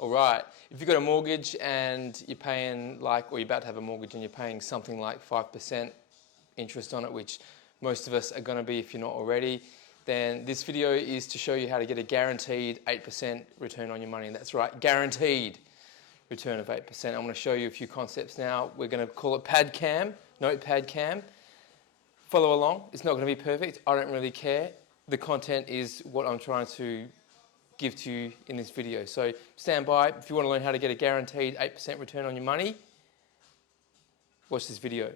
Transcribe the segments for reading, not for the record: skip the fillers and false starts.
All right, if you've got a mortgage and you're paying or you're about to have a mortgage and you're paying something like 5% interest on it, which most of us are going to be if you're not already, then this video is to show you how to get a guaranteed 8% return on your money. And that's right, guaranteed return of 8%. I'm going to show you a few concepts now. We're going to call it PadCam, Notepad Cam. Follow along. It's not going to be perfect. I don't really care. The content is what I'm trying to give to you in this video. So stand by. If you want to learn how to get a guaranteed 8% return on your money, watch this video.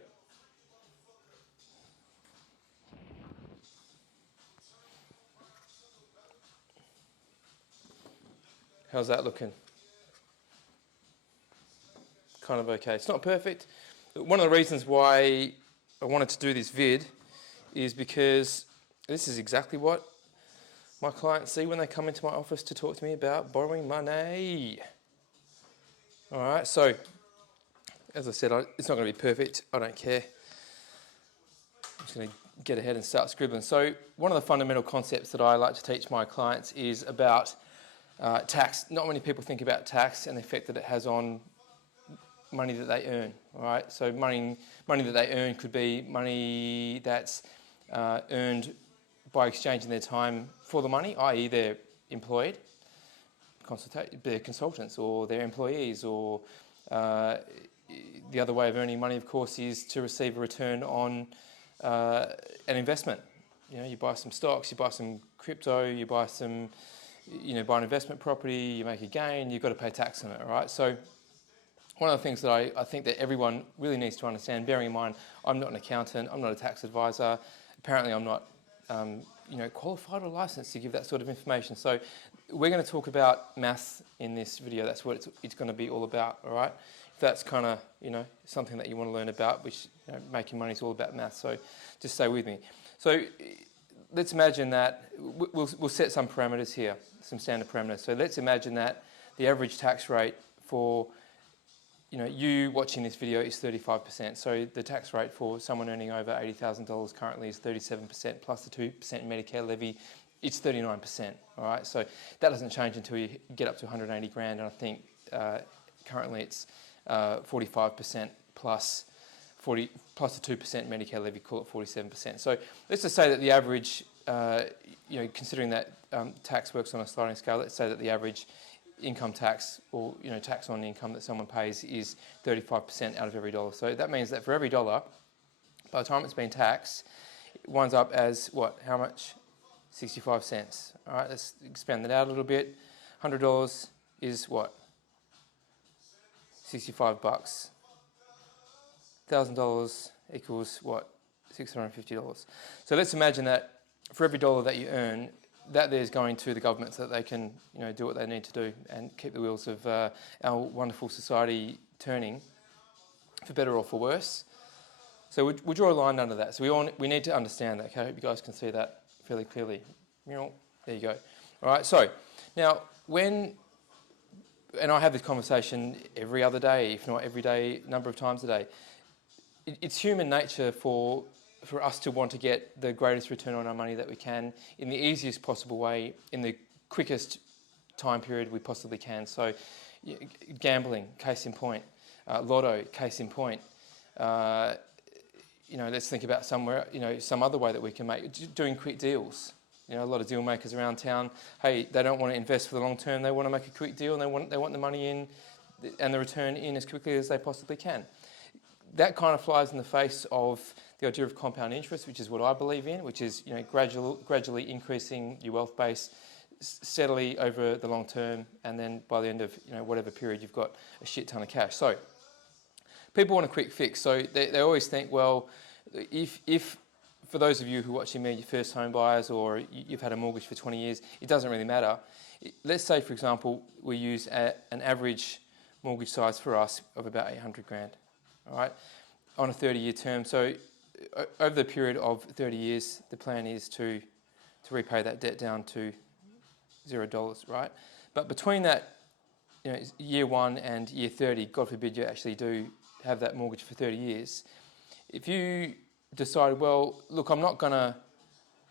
How's that looking? Kind of okay. It's not perfect. One of the reasons why I wanted to do this vid is because this is exactly what my clients see when they come into my office to talk to me about borrowing money. All right, so as I said, it's not going to be perfect. I don't care. I'm just going to get ahead and start scribbling. So one of the fundamental concepts that I like to teach my clients is about tax. Not many people think about tax and the effect that it has on money that they earn. All right, so money that they earn could be money that's earned by exchanging their time for the money, i.e. they're employed, they're consultants or they're employees, or the other way of earning money, of course, is to receive a return on an investment. You know, you buy some stocks, you buy some crypto, you buy some, buy an investment property, you make a gain, you've got to pay tax on it, all right? So one of the things that I think that everyone really needs to understand, bearing in mind, I'm not an accountant, I'm not a tax advisor, apparently I'm not qualified or licensed to give that sort of information. So we're going to talk about maths in this video. That's what it's going to be all about, all right? If that's kind of, something that you want to learn about, which making money is all about maths, so just stay with me. So let's imagine that we'll set some parameters here, some standard parameters. So let's imagine that the average tax rate for you watching this video is 35%. So the tax rate for someone earning over $80,000 currently is 37%, plus the 2% Medicare levy, it's 39%. All right, so that doesn't change until you get up to 180 grand, and I think currently it's 45% plus the 2% Medicare levy, call it 47%. So let's just say that the average, considering that tax works on a sliding scale, let's say that the average income tax, or tax on income that someone pays, is 35% out of every dollar. So that means that for every dollar, by the time it's been taxed, it winds up as what? How much? 65 cents. All right, let's expand that out a little bit. $100 is what? 65 bucks. $1,000 equals what? $650. So let's imagine that for every dollar that you earn, that there's going to the government so that they can, do what they need to do and keep the wheels of our wonderful society turning, for better or for worse. So we'll draw a line under that. So we need to understand that. Okay, I hope you guys can see that fairly clearly. There you go. All right. So now and I have this conversation every other day, if not every day, number of times a day. It's human nature for us to want to get the greatest return on our money that we can in the easiest possible way, in the quickest time period we possibly can. So gambling, case in point. Lotto, case in point. Let's think about some other way that we can make, doing quick deals. A lot of deal makers around town, hey, they don't want to invest for the long term, they want to make a quick deal, and they want the money in and the return in as quickly as they possibly can. That kind of flies in the face of the idea of compound interest, which is what I believe in, which is gradually increasing your wealth base steadily over the long term, and then by the end of whatever period you've got a shit ton of cash. So people want a quick fix. So they always think, well, if for those of you who are watching me, you're first home buyers or you've had a mortgage for 20 years, it doesn't really matter. Let's say, for example, we use an average mortgage size for us of about 800 grand. All right, on a 30-year term. So over the period of 30 years, the plan is to repay that debt down to $0, right? But between that, year 1 and year 30, God forbid you actually do have that mortgage for 30 years. If you decide, well, look, I'm not going to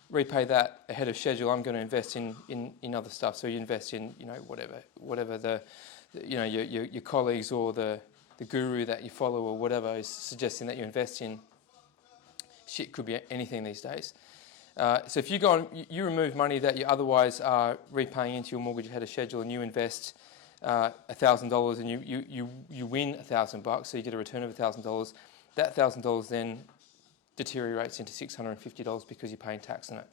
repay that ahead of schedule, I'm going to invest in other stuff. So you invest in, whatever the your colleagues or the guru that you follow or whatever is suggesting that you invest in. Shit, could be anything these days. So if you go on, you remove money that you otherwise are repaying into your mortgage ahead of schedule, and you invest $1,000, and you win $1,000, so you get a return of $1,000. That $1,000 then deteriorates into $650 because you're paying tax on it.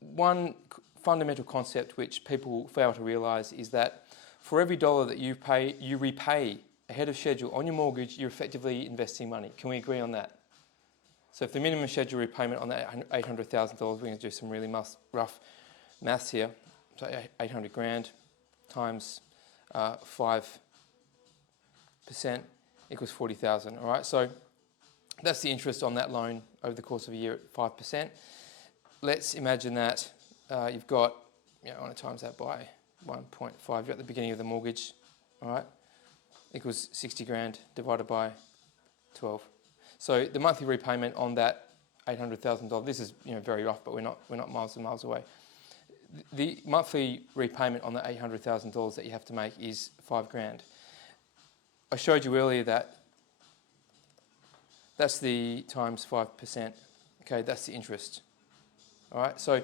One fundamental concept which people fail to realise is that for every dollar that you repay ahead of schedule on your mortgage, you're effectively investing money. Can we agree on that? So if the minimum schedule repayment on that $800,000, we're going to do some really rough maths here. So 800 grand times 5% equals 40,000. All right, so that's the interest on that loan over the course of a year at 5%. Let's imagine that you've got, I want to times that by 1.5. You're at the beginning of the mortgage, all right, equals 60 grand divided by 12. So the monthly repayment on that $800,000, this is very rough, but we're not miles and miles away. The monthly repayment on the $800,000 that you have to make is 5 grand. I showed you earlier that that's the times 5%. Okay, that's the interest. All right, so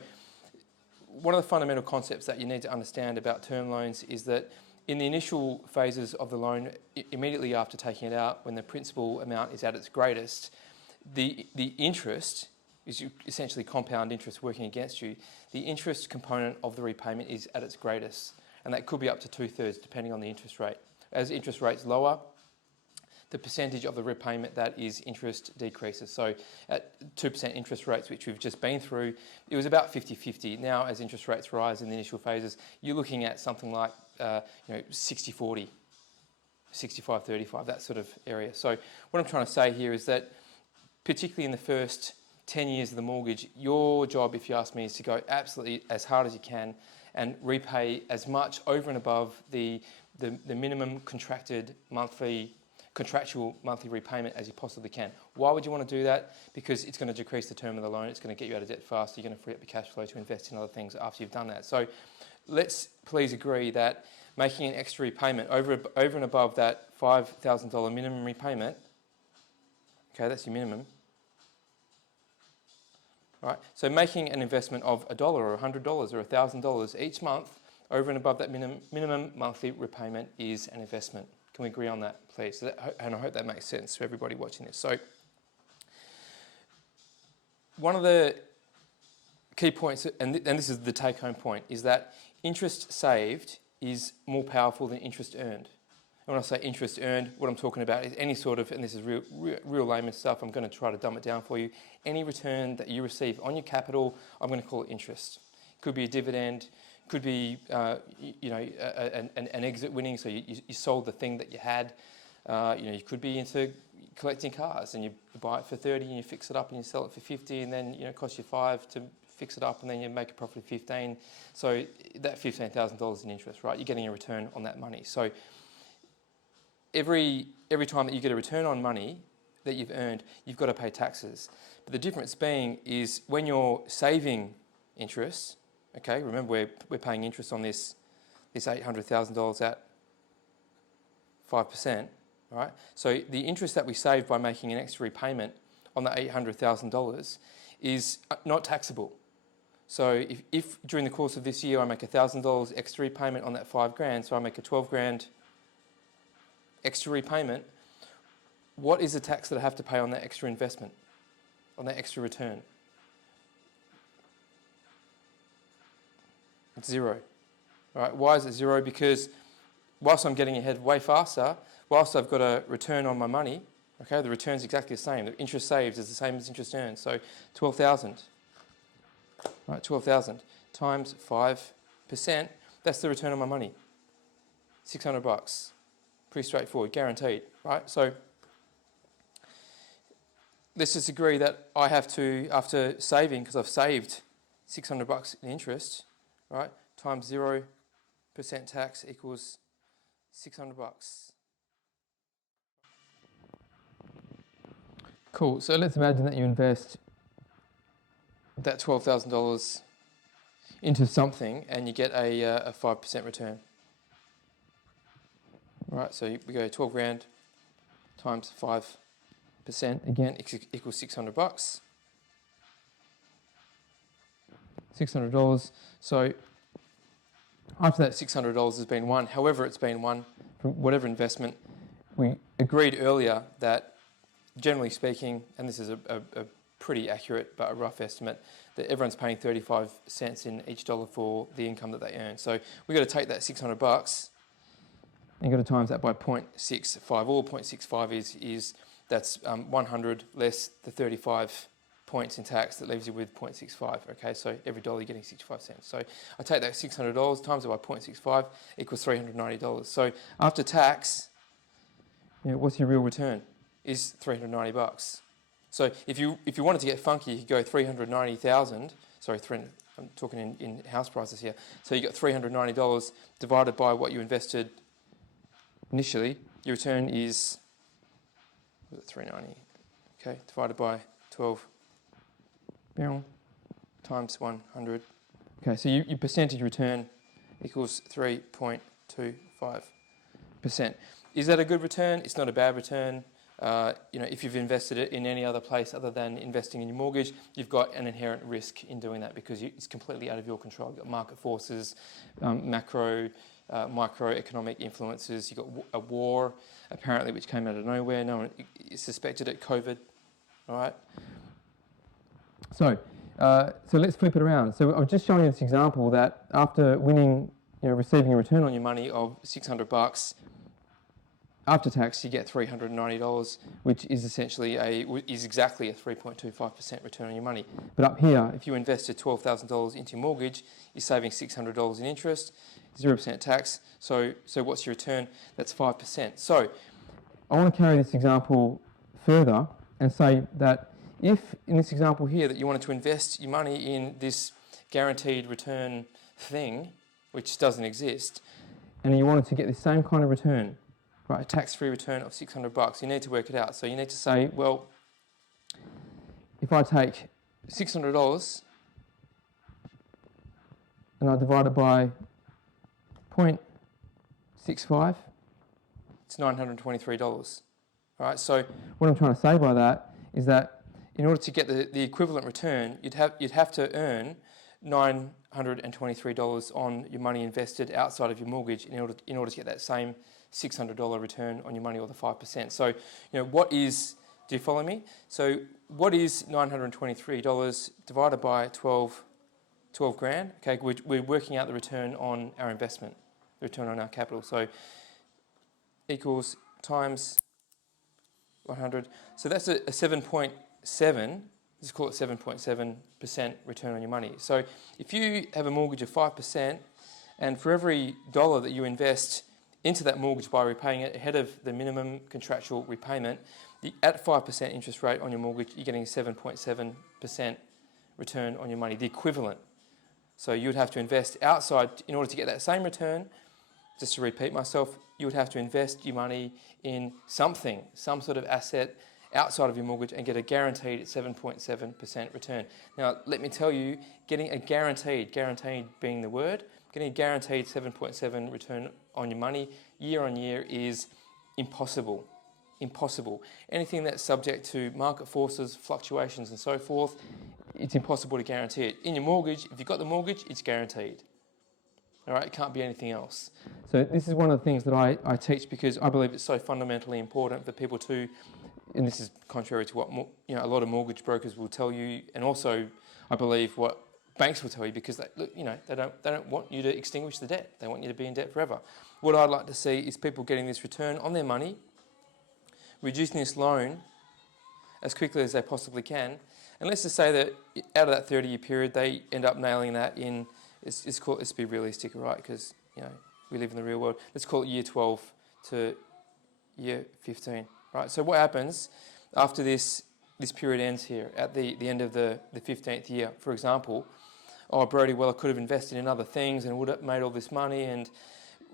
one of the fundamental concepts that you need to understand about term loans is that in the initial phases of the loan, immediately after taking it out, when the principal amount is at its greatest, the interest is essentially compound interest working against you. The interest component of the repayment is at its greatest, and that could be up to 2/3 depending on the interest rate. As interest rates lower, the percentage of the repayment that is interest decreases. So at 2% interest rates, which we've just been through, it was about 50-50. Now, as interest rates rise in the initial phases, you're looking at something like 60-40, 65-35, that sort of area. So what I'm trying to say here is that particularly in the first 10 years of the mortgage, your job, if you ask me, is to go absolutely as hard as you can and repay as much over and above the minimum contractual monthly repayment as you possibly can. Why would you want to do that? Because it's going to decrease the term of the loan, it's going to get you out of debt faster, you're going to free up your cash flow to invest in other things after you've done that. So let's please agree that making an extra repayment over and above that $5,000 minimum repayment, okay, that's your minimum. All right, so making an investment of $1 or $100 or $1,000 each month over and above that minimum monthly repayment is an investment. Can we agree on that, please? And I hope that makes sense to everybody watching this. So one of the key points, and this is the take-home point, is that interest saved is more powerful than interest earned. And when I say interest earned, what I'm talking about is any sort of, and this is real layman stuff, I'm going to try to dumb it down for you, any return that you receive on your capital, I'm going to call it interest. It could be a dividend, could be an exit winning, so you sold the thing that you had. You could be into collecting cars and you buy it for 30 and you fix it up and you sell it for 50, and then it costs you 5 to fix it up, and then you make a profit of 15. So that $15,000 in interest, right? You're getting a return on that money. So every time that you get a return on money that you've earned, you've got to pay taxes. But the difference being is when you're saving interest, okay, remember we're paying interest on this $800,000 at 5%, right? So the interest that we save by making an extra repayment on the $800,000 is not taxable. So if during the course of this year I make $1,000 extra repayment on that 5 grand, so I make a 12 grand extra repayment, what is the tax that I have to pay on that extra investment, on that extra return? It's 0. All right, why is it 0? Because whilst I'm getting ahead way faster, whilst I've got a return on my money, okay, the return's exactly the same. The interest saved is the same as interest earned. So 12,000, right? 12,000 times 5%. That's the return on my money. $600. Pretty straightforward, guaranteed, right? So let's just agree that I have to, after saving, because I've saved $600 in interest, right, times 0% tax equals $600. Cool, so let's imagine that you invest that $12,000 into something and you get a 5% return. Right, so we go 12 grand times 5%, again, equals $600. $600. So after that $600 has been won, however it's been won from whatever investment, we agreed earlier that generally speaking, and this is a pretty accurate but a rough estimate, that everyone's paying 35 cents in each dollar for the income that they earn. So we've got to take that $600 and you've got to times that by 0.65. All 0.65 is that's 100 less the 35 points in tax. That leaves you with 0.65. Okay, so every dollar you're getting 65 cents. So I take that $600 times it by 0.65 equals $390. So after tax, what's your real return? Is $390. So if you wanted to get funky, you could go 390,000. Sorry, I'm talking in house prices here. So you got $390 divided by what you invested initially. Your return is 390. Okay, divided by 12 times 100. Okay, so your percentage return equals 3.25%. Is that a good return? It's not a bad return. If you've invested it in any other place other than investing in your mortgage, you've got an inherent risk in doing that because it's completely out of your control. You've got market forces, microeconomic influences. You've got a war, apparently, which came out of nowhere. No one suspected it, COVID. All right. So let's flip it around. So I was just showing you this example that after winning, receiving a return on your money of $600, after tax, you get $390, which is essentially exactly a 3.25% return on your money. But up here, if you invested $12,000 into your mortgage, you're saving $600 in interest, 0% tax. So what's your return? That's 5%. So I want to carry this example further and say that if, in this example here, that you wanted to invest your money in this guaranteed return thing, which doesn't exist, and you wanted to get the same kind of return, right, a tax-free return of $600, you need to work it out. So you need to say, well, if I take $600 and I divide it by 0.65, it's $923. All right, so what I'm trying to say by that is that in order to get the equivalent return, you'd have to earn $923 on your money invested outside of your mortgage in order to get that same $600 return on your money, or the 5%. So, what is, do you follow me? So what is $923 divided by 12 grand? Okay, we're working out the return on our investment, the return on our capital. So equals times 100. So that's a 7.7, let's call it 7.7% return on your money. So if you have a mortgage of 5%, and for every dollar that you invest into that mortgage by repaying it ahead of the minimum contractual repayment, at 5% interest rate on your mortgage, you're getting 7.7% return on your money, the equivalent. So you would have to invest outside, in order to get that same return, just to repeat myself, you would have to invest your money in something, some sort of asset outside of your mortgage and get a guaranteed 7.7% return. Now, let me tell you, getting a guaranteed being the word, getting a guaranteed 7.7 return on your money year on year is impossible. Impossible. Anything that's subject to market forces, fluctuations and so forth, it's impossible to guarantee it. In your mortgage, if you've got the mortgage, it's guaranteed. All right, it can't be anything else. So this is one of the things that I teach because I believe it's so fundamentally important for people to, and this is contrary to what a lot of mortgage brokers will tell you, and also I believe what banks will tell you, because they don't want you to extinguish the debt. They want you to be in debt forever. What I'd like to see is people getting this return on their money, reducing this loan as quickly as they possibly can, and let's just say that out of that 30-year period, they end up nailing that in. Let's be realistic, right? Because we live in the real world. Let's call it year 12 to year 15, right? So what happens after this period ends here at the end of the 15th year, for example? Oh, Brody, well, I could have invested in other things and would have made all this money, and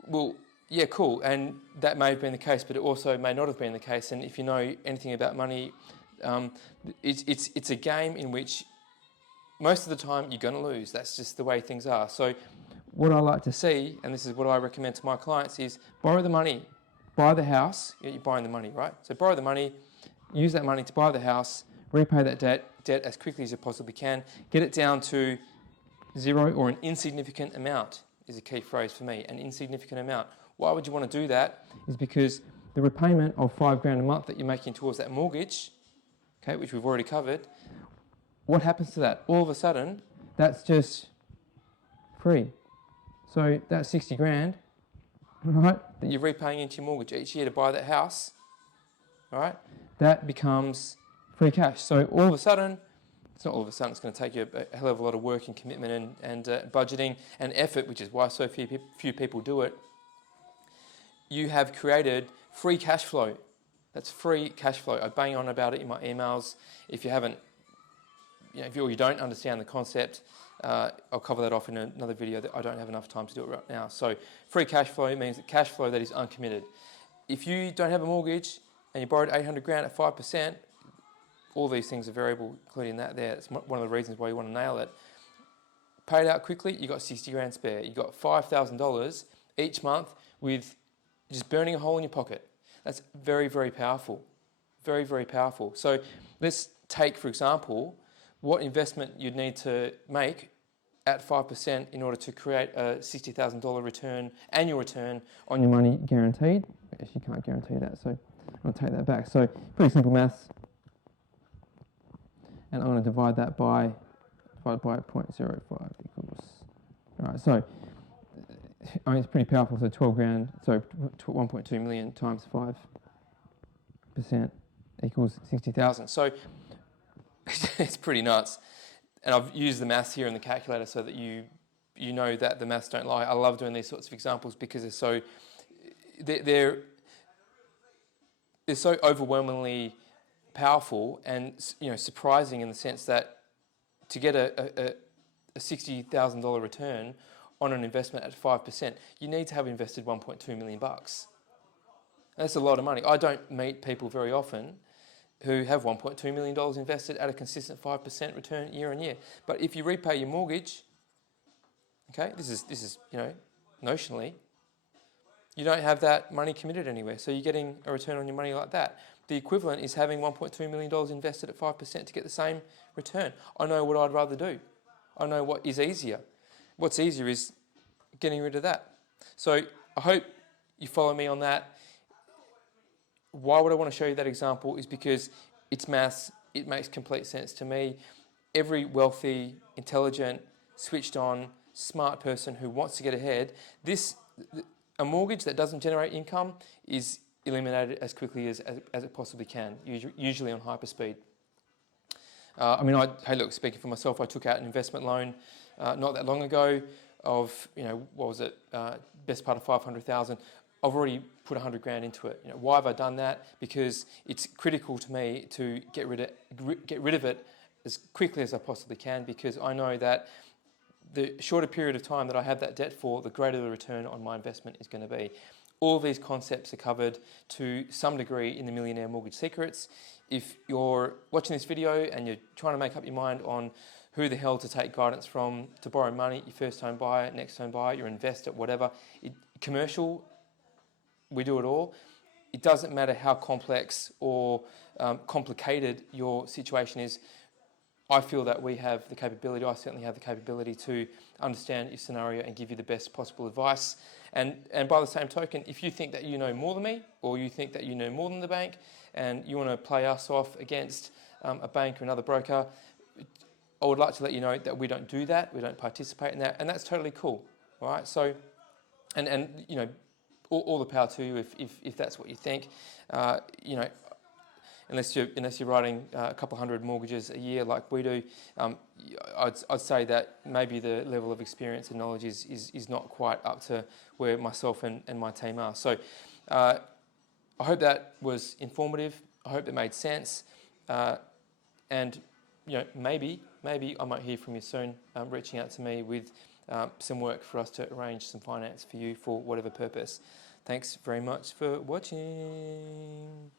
well, yeah, cool, and that may have been the case, but it also may not have been the case. And if you know anything about money, it's a game in which most of the time you're going to lose. That's just the way things are. So what I like to see, and this is what I recommend to my clients, is borrow the money, buy the house. You're buying the money, right? So borrow the money, use that money to buy the house, repay that debt as quickly as you possibly can, get it down to zero or an insignificant amount is a key phrase for me, an insignificant amount. Why would you want to do that? Is because the repayment of $5,000 a month that you're making towards that mortgage, okay, which we've already covered, what happens to that? All of a sudden, that's just free. So that's 60 grand, right, that you're repaying into your mortgage each year to buy that house, all right, that becomes free cash. So all of a sudden, it's not all of a sudden, it's going to take you a hell of a lot of work and commitment and budgeting and effort, which is why so few people do it. You have created free cash flow. That's free cash flow. I bang on about it in my emails. If you haven't, if you don't understand the concept, I'll cover that off in another video. That I don't have enough time to do it right now. So free cash flow means that cash flow that is uncommitted. If you don't have a mortgage and you borrowed 800 grand at 5%, all these things are variable, including that there. It's one of the reasons why you want to nail it. Pay it out quickly, you got 60 grand spare. You got $5,000 each month with just burning a hole in your pocket. That's very, very powerful. Very, very powerful. So let's take, for example, what investment you'd need to make at 5% in order to create a $60,000 return, annual return on your money guaranteed. Yes, you can't guarantee that, so I'll take that back. So pretty simple maths. And I'm going to divide that by 0.05 equals. All right, so it's pretty powerful. So 12 grand, so 1.2 million times 5% equals 60,000. So it's pretty nuts. And I've used the maths here in the calculator so that you know that the maths don't lie. I love doing these sorts of examples because they're so overwhelmingly powerful and surprising in the sense that to get a $60,000 return on an investment at 5%, you need to have invested 1.2 million bucks. That's a lot of money. I don't meet people very often who have $1.2 million invested at a consistent 5% return year on year. But if you repay your mortgage, okay, this is notionally, you don't have that money committed anywhere. So you're getting a return on your money like that. The equivalent is having $1.2 million invested at 5% to get the same return. I know what I'd rather do. I know what is easier. What's easier is getting rid of that. So I hope you follow me on that. Why would I want to show you that example is because it's maths. It makes complete sense to me. Every wealthy, intelligent, switched on, smart person who wants to get ahead, a mortgage that doesn't generate income is eliminated as quickly as it possibly can, usually on hyperspeed. Speaking for myself, I took out an investment loan not that long ago of, best part of 500,000. I've already put 100 grand into it. Why have I done that? Because it's critical to me to get rid of it as quickly as I possibly can, because I know that the shorter period of time that I have that debt for, the greater the return on my investment is going to be. All of these concepts are covered to some degree in the Millionaire Mortgage Secrets. If you're watching this video and you're trying to make up your mind on who the hell to take guidance from to borrow money, your first home buyer, next home buyer, your investor, whatever, commercial, we do it all. It doesn't matter how complex or complicated your situation is. I feel that we have the capability, I certainly have the capability to understand your scenario and give you the best possible advice. And by the same token, if you think that you know more than me, or you think that you know more than the bank, and you want to play us off against a bank or another broker, I would like to let you know that we don't do that, we don't participate in that, and that's totally cool, all right? So, all the power to you if that's what you think. Unless you're writing a couple hundred mortgages a year like we do, I'd say that maybe the level of experience and knowledge is not quite up to where myself and my team are. So I hope that was informative. I hope it made sense. And maybe I might hear from you soon, reaching out to me with some work for us to arrange some finance for you for whatever purpose. Thanks very much for watching.